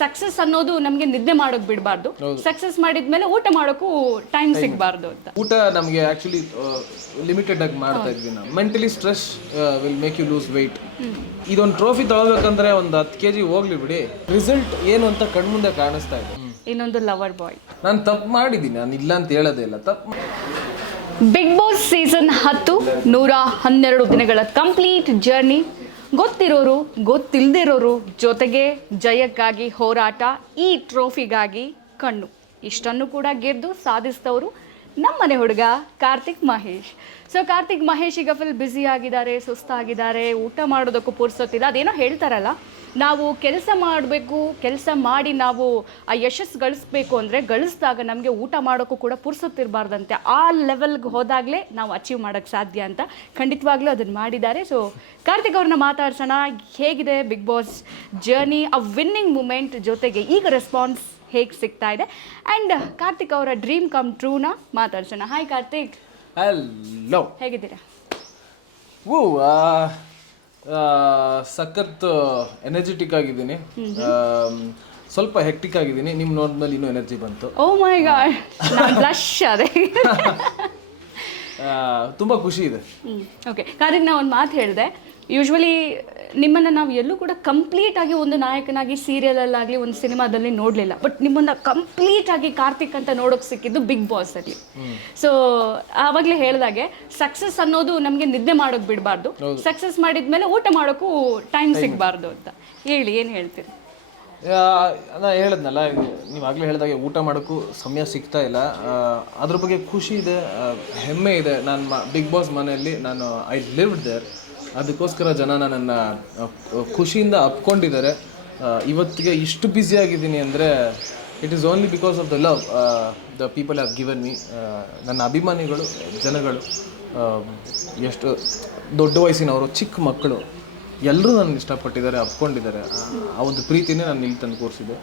Success ಅನ್ನೋದು ನಮಗೆ ನಿದ್ದೆ ಮಾಡೋಕೆ ಬಿಡಬಾರ್ದು. ಸಕ್ಸಸ್ ಮಾಡಿದ್ಮೇಲೆ ಊಟ ಮಾಡೋಕ್ಕೂ ಟೈಮ್ ಸಿಗಬಾರ್ದು ಅಂತ. ಊಟ ನಮಗೆ ಆ್ಯಕ್ಚುಲಿ ಲಿಮಿಟೆಡ್ ಆಗಿ ಮಾಡ್ತಾ ಇದ್ವಿ ನಾವು. Mentally stress will make you lose weight. ಇದೊಂದು ಟ್ರೋಫಿ ತಗೋಬೇಕಂದ್ರೆ ಒಂದು 10 kg ಹೋಗ್ಲಿ ಬಿಡಿ, ರಿಸಲ್ಟ್ ಏನು ಅಂತ ಕಣ್ಮುಂದೆ ಕಾಣಿಸ್ತಾ ಇದೆ. ಇನ್ನೊಂದು ಲವರ್ ಬಾಯ್. ನಾನು ತಪ್ಪು ಮಾಡಿದ್ದೀನಿ, ನಾನು ಇಲ್ಲ ಅಂತ ಹೇಳೋದೇ ಇಲ್ಲ. ತಪ್ಪು ಬಿಗ್ ಬಾಸ್ ಸೀಸನ್ 10 112 ದಿನಗಳ ಕಂಪ್ಲೀಟ್ ಜರ್ನಿ. ಗೊತ್ತಿರೋರು ಗೊತ್ತಿಲ್ಲದಿರೋರು ಜೊತೆಗೆ ಜಯಕ್ಕಾಗಿ ಹೋರಾಟ, ಈ ಟ್ರೋಫಿಗಾಗಿ ಕಣ್ಣು, ಇಷ್ಟನ್ನು ಕೂಡ ಗೆದ್ದು ಸಾಧಿಸಿದವರು ನಮ್ಮನೆ ಹುಡುಗ ಕಾರ್ತಿಕ್ ಮಹೇಶ್. ಸೊ ಕಾರ್ತಿಕ್ ಮಹೇಶ್ ಈಗ ಫುಲ್ ಬ್ಯುಸಿ ಆಗಿದ್ದಾರೆ, ಸುಸ್ತಾಗಿದ್ದಾರೆ, ಊಟ ಮಾಡೋದಕ್ಕೂ ಪುರ್ಸೊತ್ತಿಲ್ಲ. ಅದೇನೋ ಹೇಳ್ತಾರಲ್ಲ, ನಾವು ಕೆಲಸ ಮಾಡಬೇಕು, ಕೆಲಸ ಮಾಡಿ ನಾವು ಆ ಯಶಸ್ಸು ಗಳಿಸ್ಬೇಕು ಅಂದರೆ ಗಳಿಸಿದಾಗ ನಮಗೆ ಊಟ ಮಾಡೋಕ್ಕೂ ಕೂಡ ಪುರ್ಸೊತ್ತಿರಬಾರ್ದಂತೆ. ಆ ಲೆವೆಲ್ಗೆ ಹೋದಾಗಲೇ ನಾವು ಅಚೀವ್ ಮಾಡೋಕ್ಕೆ ಸಾಧ್ಯ ಅಂತ ಖಂಡಿತವಾಗ್ಲೂ ಅದನ್ನು ಮಾಡಿದ್ದಾರೆ. ಸೊ ಕಾರ್ತಿಕ್ ಅವ್ರನ್ನ ಮಾತಾಡ್ಸೋಣ, ಹೇಗಿದೆ ಬಿಗ್ ಬಾಸ್ ಜರ್ನಿ, ಆ ವಿನ್ನಿಂಗ್ ಮೂಮೆಂಟ್, ಜೊತೆಗೆ ಈಗ ರೆಸ್ಪಾನ್ಸ್ ಹೇಗೆ ಸಿಗ್ತಾ ಇದೆ, ಆ್ಯಂಡ್ ಕಾರ್ತಿಕ್ ಅವರ ಡ್ರೀಮ್ ಕಮ್ ಟ್ರೂನ ಮಾತಾಡ್ಸೋಣ. ಹಾಯ್ ಕಾರ್ತಿಕ್, ಹಲೋ, ಹೇಗಿದ್ದೀರಾ? ಓ ಸಖತ್ ಎನರ್ಜೆಟಿಕ್ ಆಗಿದ್ದೀನಿ, ಸ್ವಲ್ಪ ಹೆಕ್ಟಿಕ್ ಆಗಿದ್ದೀನಿ. ನಿಮ್ಮ ನೋಡಿದ್ಮೇಲೆ ಇನ್ನೂ ಎನರ್ಜಿ ಬಂತು. ಓ ಮೈ ಗಾಡ್, ನಾನು ಬ್ಲಶ್ ಅದೇ. ತುಂಬ ಖುಷಿ ಇದೆ. ಓಕೆ ಕಾರ್ತಿಕ್, ನಾ ಒಂದು ಮಾತು ಹೇಳಿದೆ, ಯೂಶ್ವಲಿ ನಿಮ್ಮನ್ನು ನಾವು ಎಲ್ಲೂ ಕೂಡ ಕಂಪ್ಲೀಟಾಗಿ ಒಂದು ನಾಯಕನಾಗಿ ಸೀರಿಯಲಲ್ಲಾಗಲಿ ಒಂದು ಸಿನಿಮಾದಲ್ಲಿ ನೋಡಲಿಲ್ಲ. ಬಟ್ ನಿಮ್ಮನ್ನು ಕಂಪ್ಲೀಟಾಗಿ ಕಾರ್ತಿಕ್ ಅಂತ ನೋಡೋಕೆ ಸಿಕ್ಕಿದ್ದು ಬಿಗ್ ಬಾಸಲ್ಲಿ. ಸೊ ಆವಾಗಲೇ ಹೇಳಿದಾಗೆ ಸಕ್ಸಸ್ ಅನ್ನೋದು ನಮಗೆ ನಿದ್ದೆ ಮಾಡೋಕೆ ಬಿಡಬಾರ್ದು. ಸಕ್ಸಸ್ ಮಾಡಿದ್ಮೇಲೆ ಊಟ ಮಾಡೋಕ್ಕೂ ಟೈಮ್ ಸಿಗಬಾರ್ದು ಅಂತ ಹೇಳಿ ಏನು ಹೇಳ್ತೀರಿ? ನಾನು ಹೇಳಿದ್ನಲ್ಲ, ನೀವು ಆಗಲೇ ಹೇಳಿದಾಗೆ ಊಟ ಮಾಡೋಕ್ಕೂ ಸಮಯ ಸಿಗ್ತಾ ಇಲ್ಲ. ಅದ್ರ ಬಗ್ಗೆ ಖುಷಿ ಇದೆ, ಹೆಮ್ಮೆ ಇದೆ. ನಾನು ಬಿಗ್ ಬಾಸ್ ಮನೆಯಲ್ಲಿ ನಾನು ಐ ಲಿವ್ಡ್ ದೇರ್. ಅದಕ್ಕೋಸ್ಕರ ಜನ ನನ್ನನ್ನು ಖುಷಿಯಿಂದ ಅಪ್ಕೊಂಡಿದ್ದಾರೆ. ಇವತ್ತಿಗೆ ಇಷ್ಟು ಬ್ಯುಸಿ ಆಗಿದ್ದೀನಿ ಅಂದರೆ it is only because of the love the people have given me. ನನ್ನ ಅಭಿಮಾನಿಗಳು, ಜನಗಳು, ಎಷ್ಟು ದೊಡ್ಡ ವಯಸ್ಸಿನವರು, ಚಿಕ್ಕ ಮಕ್ಕಳು, ಎಲ್ಲರೂ ನನ್ನ ಇಷ್ಟಪಟ್ಟಿದ್ದಾರೆ, ಅಪ್ಕೊಂಡಿದ್ದಾರೆ. ಆ ಒಂದು ಪ್ರೀತಿನೇ ನಾನು ಇಲ್ಲಿ ತಂದು ಕೂರಿಸಿದೆ.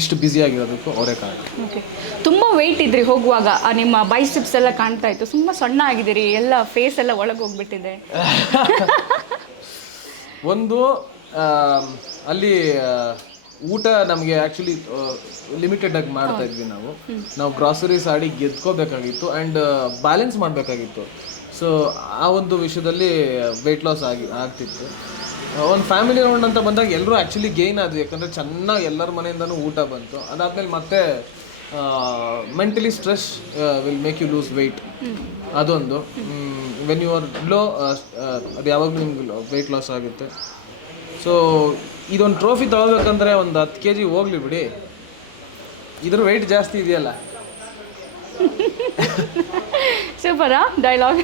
ಇಷ್ಟು ಬ್ಯುಸಿ ಆಗಿರೋದಕ್ಕೂ ಅವರೇ ಕಾರಣ. ಓಕೆ, ತುಂಬ ವೆಯ್ಟ್ ಇದ್ರಿ ಹೋಗುವಾಗ, ನಿಮ್ಮ ಬೈಸಿಪ್ಸ್ ಎಲ್ಲ ಕಾಣ್ತಾ ಇತ್ತು, ತುಂಬ ಸಣ್ಣ ಆಗಿದ್ದೀರಿ, ಎಲ್ಲ ಫೇಸ್ ಎಲ್ಲ ಒಳಗೆ ಹೋಗ್ಬಿಟ್ಟಿದೆ. ಒಂದು ಅಲ್ಲಿ ಊಟ ನಮಗೆ ಆ್ಯಕ್ಚುಲಿ ಲಿಮಿಟೆಡ್ ಆಗಿ ಮಾಡ್ತಾ ಇದ್ವಿ ನಾವು ಗ್ರಾಸರೀಸ್ ಆಡಿ ಗೆದ್ಕೋಬೇಕಾಗಿತ್ತು ಆ್ಯಂಡ್ ಬ್ಯಾಲೆನ್ಸ್ ಮಾಡಬೇಕಾಗಿತ್ತು. ಸೊ ಆ ಒಂದು ವಿಷಯದಲ್ಲಿ ವೆಯ್ಟ್ ಲಾಸ್ ಆಗ್ತಿತ್ತು. ಒಂದು ಫ್ಯಾಮಿಲಿ ರೌಂಡ್ ಅಂತ ಬಂದಾಗ ಎಲ್ಲರೂ ಆ್ಯಕ್ಚುಲಿ ಗೇನ್ ಆದ್ವಿ, ಯಾಕಂದರೆ ಚೆನ್ನಾಗಿ ಎಲ್ಲರ ಮನೆಯಿಂದನೂ ಊಟ ಬಂತು. ಅದಾದಮೇಲೆ ಮತ್ತೆ mentally stress will make you lose weight. ಅದೊಂದು ವೆನ್ ಯು ಆರ್ ಲೋ, ಅದು ಯಾವಾಗಲೂ ನಿಮ್ಗೆ ವೆಯ್ಟ್ ಲಾಸ್ ಆಗುತ್ತೆ. ಸೊ ಇದೊಂದು ಟ್ರೋಫಿ ತಗೋಬೇಕಂದ್ರೆ ಒಂದು 10 kg ಹೋಗ್ಲಿ ಬಿಡಿ, ಇದ್ರ ವೆಯ್ಟ್ ಜಾಸ್ತಿ ಇದೆಯಲ್ಲ. ಸೂಪರಾ dialogue.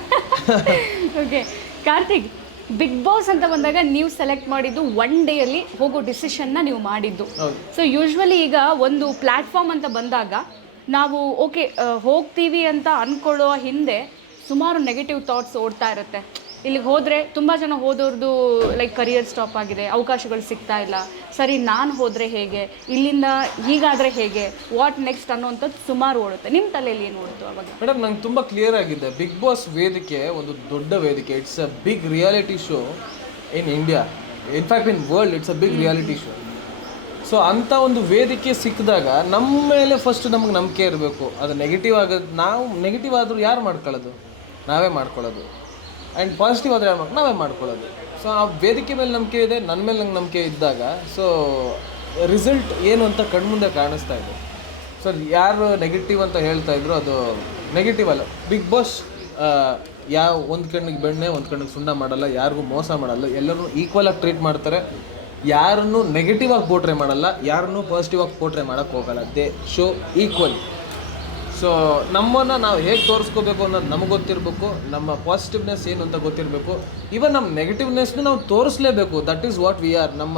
Okay Karthik, big boss ಅಂತ ಬಂದಾಗ ನೀವು ಸೆಲೆಕ್ಟ್ ಮಾಡಿದ್ದು 1 ಡೇಯಲ್ಲಿ ಹೋಗೋ ಡಿಸಿಷನ್ನ ನೀವು ಮಾಡಿದ್ದು. ಸೊ ಯೂಶ್ವಲಿ ಈಗ ಒಂದು ಪ್ಲ್ಯಾಟ್ಫಾರ್ಮ್ ಅಂತ ಬಂದಾಗ ನಾವು ಓಕೆ ಹೋಗ್ತೀವಿ ಅಂತ ಅಂದ್ಕೊಳ್ಳೋ ಹಿಂದೆ ಸುಮಾರು ನೆಗೆಟಿವ್ ಥಾಟ್ಸ್ ಓಡ್ತಾ ಇರುತ್ತೆ. ಇಲ್ಲಿಗೆ ಹೋದರೆ ತುಂಬ ಜನ ಹೋದವ್ರದ್ದು ಲೈಕ್ ಕರಿಯರ್ ಸ್ಟಾಪ್ ಆಗಿದೆ, ಅವಕಾಶಗಳು ಸಿಗ್ತಾ ಇಲ್ಲ, ಸರಿ ನಾನು ಹೋದರೆ ಹೇಗೆ, ಇಲ್ಲಿಂದ ಹೀಗಾದರೆ ಹೇಗೆ, ವಾಟ್ ನೆಕ್ಸ್ಟ್ ಅನ್ನೋವಂಥದ್ದು ಸುಮಾರು ಓಡುತ್ತೆ. ನಿಮ್ಮ ತಲೆಯಲ್ಲಿ ಏನು ಓಡ್ತು ಅವಾಗ? ಮೇಡಮ್, ನಂಗೆ ತುಂಬ ಕ್ಲಿಯರ್ ಆಗಿದೆ. ಬಿಗ್ ಬಾಸ್ ವೇದಿಕೆ ಒಂದು ದೊಡ್ಡ ವೇದಿಕೆ. It's a big reality show in India, in fact in world it's a big reality show. So ಅಂಥ ಒಂದು ವೇದಿಕೆ ಸಿಕ್ಕಿದಾಗ ನಮ್ಮ ಮೇಲೆ ಫಸ್ಟ್ ನಮಗೆ ನಂಬಿಕೆ ಇರಬೇಕು. ಅದು ನೆಗೆಟಿವ್ ಆಗೋದು, ನಾವು ನೆಗೆಟಿವ್ ಆದರೂ ಯಾರು ಮಾಡ್ಕೊಳ್ಳೋದು? ನಾವೇ ಮಾಡ್ಕೊಳ್ಳೋದು. ಆ್ಯಂಡ್ ಪಾಸಿಟಿವ್ ಆದರೆ ಯಾರು ನಾವೇ ಮಾಡ್ಕೊಳ್ಳೋದು. ಸೊ ಆ ವೇದಿಕೆ ಮೇಲೆ ನಂಬಿಕೆ ಇದೆ, ನನ್ನ ಮೇಲೆ ನಂಗೆ ನಂಬಿಕೆ ಇದ್ದಾಗ ಸೊ ರಿಸಲ್ಟ್ ಏನು ಅಂತ ಕಣ್ಮುಂದೆ ಕಾಣಿಸ್ತಾ ಇದೆ. ಸೊ ಯಾರು ನೆಗೆಟಿವ್ ಅಂತ ಹೇಳ್ತಾ ಇದ್ರು, ಅದು ನೆಗೆಟಿವ್ ಅಲ್ಲ. ಬಿಗ್ ಬಾಸ್ ಯಾವ ಒಂದು ಕಣ್ಣಿಗೆ ಬೆಣ್ಣೆ ಒಂದು ಕಣ್ಣಿಗೆ ಸುಣ್ಣ ಮಾಡಲ್ಲ, ಯಾರಿಗೂ ಮೋಸ ಮಾಡಲ್ಲ, ಎಲ್ಲರೂ ಈಕ್ವಲ್ ಆಗಿ ಟ್ರೀಟ್ ಮಾಡ್ತಾರೆ. ಯಾರನ್ನು ನೆಗೆಟಿವ್ ಆಗಿ ಪೋಟ್ರೆ ಮಾಡಲ್ಲ, ಯಾರನ್ನು ಪಾಸಿಟಿವ್ ಆಗಿ ಪೋಟ್ರೆ ಮಾಡೋಕ್ಕೆ ಹೋಗಲ್ಲ. They show equal. ಸೊ ನಮ್ಮನ್ನು ನಾವು ಹೇಗೆ ತೋರಿಸ್ಕೋಬೇಕು ಅನ್ನೋದು ನಮಗೆ ಗೊತ್ತಿರಬೇಕು. ನಮ್ಮ ಪಾಸಿಟಿವ್ನೆಸ್ ಏನು ಅಂತ ಗೊತ್ತಿರಬೇಕು. ಈವನ್ ನಮ್ಮ ನೆಗೆಟಿವ್ನೆಸ್ನು ನಾವು ತೋರಿಸ್ಲೇಬೇಕು. That is what we are. ನಮ್ಮ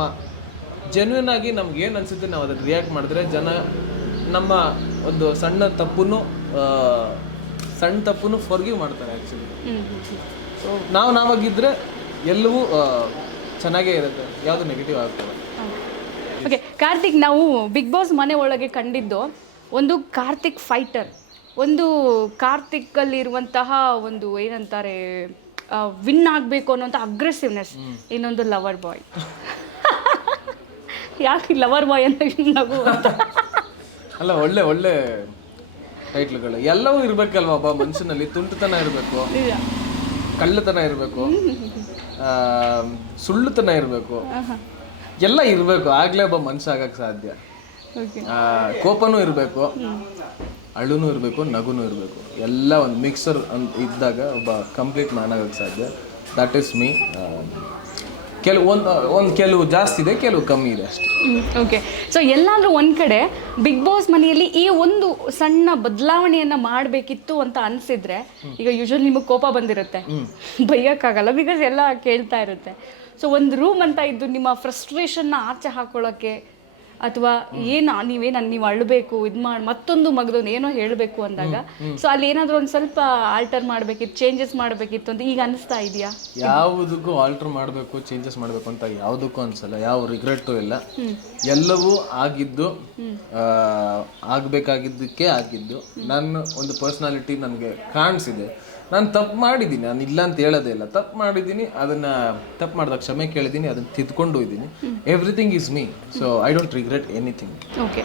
ಜೆನ್ಯೂನ್ ಆಗಿ ನಮ್ಗೆ ಏನು ಅನಿಸುತ್ತೆ ನಾವು ಅದಕ್ಕೆ ರಿಯಾಕ್ಟ್ ಮಾಡಿದ್ರೆ ಜನ ನಮ್ಮ ಒಂದು ಸಣ್ಣ ತಪ್ಪನ್ನು ಫಾರ್ಗಿವ್ ಮಾಡ್ತಾರೆ ಆ್ಯಕ್ಚುಲಿ. ಸೊ ನಾವಾಗಿದ್ದರೆ ಎಲ್ಲವೂ ಚೆನ್ನಾಗೇ ಇರುತ್ತೆ, ಯಾವುದು ನೆಗೆಟಿವ್ ಆಗ್ತದೆ. ಓಕೆ ಕಾರ್ತಿಕ್, ನಾವು ಬಿಗ್ ಬಾಸ್ ಮನೆ ಒಳಗೆ ಕಂಡಿದ್ದು ಒಂದು ಕಾರ್ತಿಕ್ ಫೈಟರ್, ಒಂದು ಕಾರ್ತಿಕಲ್ಲಿರುವಂತಹ ಒಂದು ಏನಂತಾರೆ ವಿನ್ ಆಗಬೇಕು ಅನ್ನೋಂಥ ಅಗ್ರೆಸಿವ್ನೆಸ್, ಇನ್ನೊಂದು ಲವರ್ ಬಾಯ್. ಯಾಕೆ ಲವರ್ ಬಾಯ್ ಅಂತ ನಗು ಅಂತ? ಅಲ್ಲ, ಒಳ್ಳೆ ಒಳ್ಳೆ ಟೈಟ್ಲ್ಗಳು. ಎಲ್ಲವೂ ಇರ್ಬೇಕಲ್ವಾ ಒಬ್ಬ ಮನುಷ್ಯನಲ್ಲಿ. ತುಂಟತನ ಇರಬೇಕು, ನಿಜ. ಕಳ್ಳತನ ಇರಬೇಕು, ಸುಳ್ಳುತನ ಇರಬೇಕು, ಎಲ್ಲ ಇರಬೇಕು. ಆಗ್ಲೇ ಒಬ್ಬ ಮನುಷ್ಯ ಆಗಕ್ಕೆ ಸಾಧ್ಯ. ಓಕೆ. ಕೋಪನೂ ಇರಬೇಕು, ಅಳುನೂ ಇರಬೇಕು, ನಗುನೂ ಇರಬೇಕು. ಎಲ್ಲ ಒಂದು ಮಿಕ್ಸರ್ ಇದ್ದಾಗ ಒಬ್ಬ ಕಂಪ್ಲೀಟ್ ಮ್ಯಾನ್ ಆಗಕ್ಕೆ ಸಾಧ್ಯ. That is me. ಕೆಲವು ಜಾಸ್ತಿ ಇದೆ, ಕೆಲವು ಕಮ್ಮಿ ಇದೆ ಅಷ್ಟೇ. ಓಕೆ. ಸೊ ಎಲ್ಲಾದ್ರೂ ಒಂದು ಕಡೆ ಬಿಗ್ ಬಾಸ್ ಮನೆಯಲ್ಲಿ ಈ ಒಂದು ಸಣ್ಣ ಬದಲಾವಣೆಯನ್ನು ಮಾಡಬೇಕಿತ್ತು ಅಂತ ಅನಿಸಿದ್ರೆ, ಈಗ ಯೂಶಲಿ ನಿಮಗೆ ಕೋಪ ಬಂದಿರುತ್ತೆ, ಬೈಯೋಕ್ಕಾಗಲ್ಲ, ಬಿಕಾಸ್ ಎಲ್ಲ ಕೇಳ್ತಾ ಇರುತ್ತೆ. ಸೊ ಒಂದು ರೂಮ್ ಅಂತ ಇದ್ದು ನಿಮ್ಮ ಫ್ರಸ್ಟ್ರೇಷನ್ನ ಆಚೆ ಹಾಕೊಳ್ಳೋಕ್ಕೆ, ಅಥವಾ ನೀವು ಅಳಬೇಕು, ಇದು ಮಾಡಿ ಮತ್ತೊಂದು ಮಗದೊಂದು ಏನೋ ಹೇಳಬೇಕು ಅಂದಾಗ, ಸೊ ಅಲ್ಲಿ ಏನಾದರೂ ಒಂದು ಸ್ವಲ್ಪ ಆಲ್ಟರ್ ಮಾಡಬೇಕಿತ್ತು, ಚೇಂಜಸ್ ಮಾಡಬೇಕಿತ್ತು ಅಂತ ಈಗ ಅನಿಸ್ತಾ ಇದೆಯಾ? ಯಾವುದಕ್ಕೂ ಆಲ್ಟರ್ ಮಾಡಬೇಕು, ಚೇಂಜಸ್ ಮಾಡಬೇಕು ಅಂತ ಯಾವುದಕ್ಕೂ ಅನ್ಸಲ್ಲ. ಯಾವ ರಿಗ್ರೆಟು ಇಲ್ಲ. ಎಲ್ಲವೂ ಆಗಿದ್ದು, ಆಗಬೇಕಾಗಿದ್ದಕ್ಕೆ ಆಗಿದ್ದು. ನನ್ನ ಒಂದು ಪರ್ಸ್ನಾಲಿಟಿ ನನಗೆ ಕಾಣಿಸಿದೆ. ನಾನು ತಪ್ಪು ಮಾಡಿದ್ದೀನಿ, ನಾನು ಇಲ್ಲ ಅಂತ ಹೇಳೋದೇ ಇಲ್ಲ. ತಪ್ಪು ಮಾಡಿದ್ದೀನಿ, ಅದನ್ನು ತಪ್ಪು ಮಾಡಿದಾಗ ಕ್ಷಮೆ ಕೇಳಿದ್ದೀನಿ, ಅದನ್ನು ತಿದ್ಕೊಂಡು ಇದ್ದೀನಿ. Everything is me. So I don't regret anything. Okay.